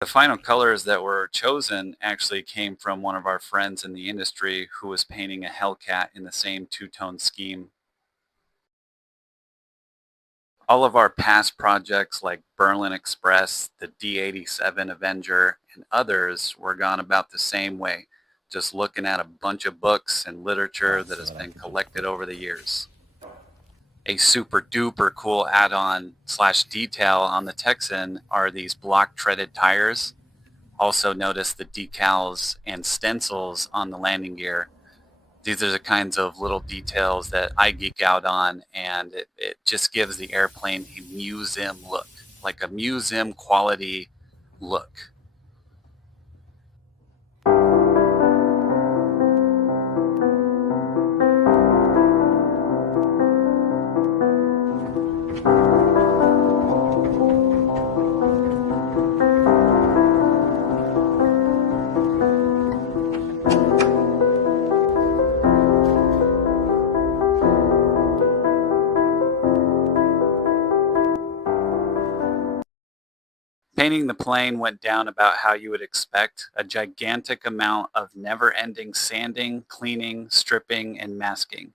The final colors that were chosen actually came from one of our friends in the industry who was painting a Hellcat in the same two-tone scheme. All of our past projects like Berlin Express, the D87 Avenger, and others were gone about the same way, just looking at a bunch of books and literature that has been collected over the years. A super duper cool add-on slash detail on the Texan are these block treaded tires. Also notice the decals and stencils on the landing gear. These are the kinds of little details that I geek out on, and it just gives the airplane a museum look, like a museum quality look. Painting the plane went down about how you would expect, a gigantic amount of never-ending sanding, cleaning, stripping, and masking.